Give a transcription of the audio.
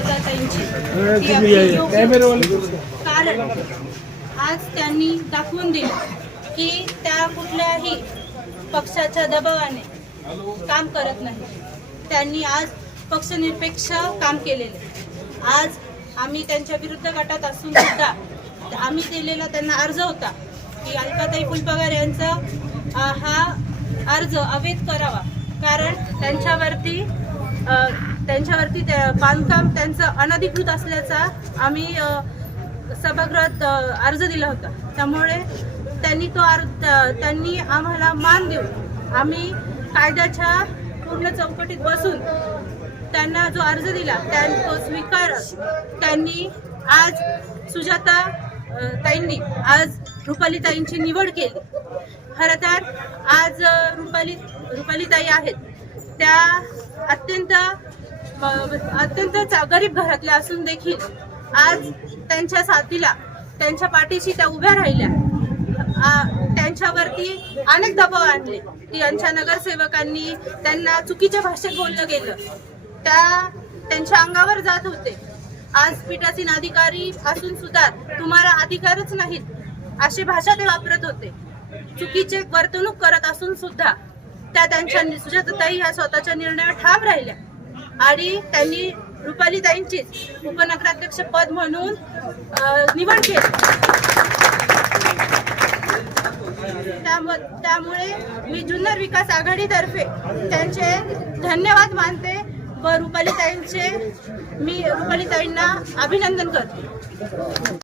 सुजाताताईंची कारण आज त्यांनी दाखवून दिलं की त्या कुठल्याही पक्षाच्या दबावाने काम करत नाही. त्यांनी आज पक्षनिरपेक्ष काम केलेले. आज आम्ही त्यांच्या विरुद्ध गटात असून सुद्धा आम्ही दिलेला त्यांना अर्ज होता की अलकाताई फुलपगार यांचा हा अर्ज अवैध करावा, कारण त्यांच्यावरती बांधकाम त्यांचं अनधिकृत असल्याचा आम्ही सभागृहात अर्ज दिला होता. त्यामुळे त्यांनी आम्हाला मान देऊन आम्ही कायद्याच्या पूर्ण चौकटीत बसून त्यांना जो अर्ज दिला तो स्वीकार त्यांनी आज सुजाता ताईंनी आज रुपालीताईंची निवड केली. खरं तर आज रुपालीताई आहेत त्या अत्यंत गरीब घरातल्या असून देखील आज त्यांच्या साथीला त्यांच्या पाठीशी त्या उभ्या राहिल्या. त्यांच्यावरती अनेक दबाव आणले. त्यांच्या नगरसेवकांनी त्यांना चुकीच्या भाषेत बोललं गेलं, त्यांच्या अंगावर जात होते. आज पीठासीन अधिकारी असून सुद्धा तुम्हाला अधिकारच नाहीत अशी भाषा ते वापरत होते. चुकीचे वर्तणूक करत असून सुद्धा त्यांच्या सुजाताताई ह्या स्वतःच्या निर्णयावर ठाम राहिल्या आणि त्यांनी रुपालीताईंचीच उपनगराध्यक्ष पद म्हणून निवड केली. त्यामुळे मी जुन्नर विकास आघाडीतर्फे त्यांचे धन्यवाद मानते व रुपालीताईंना अभिनंदन करते.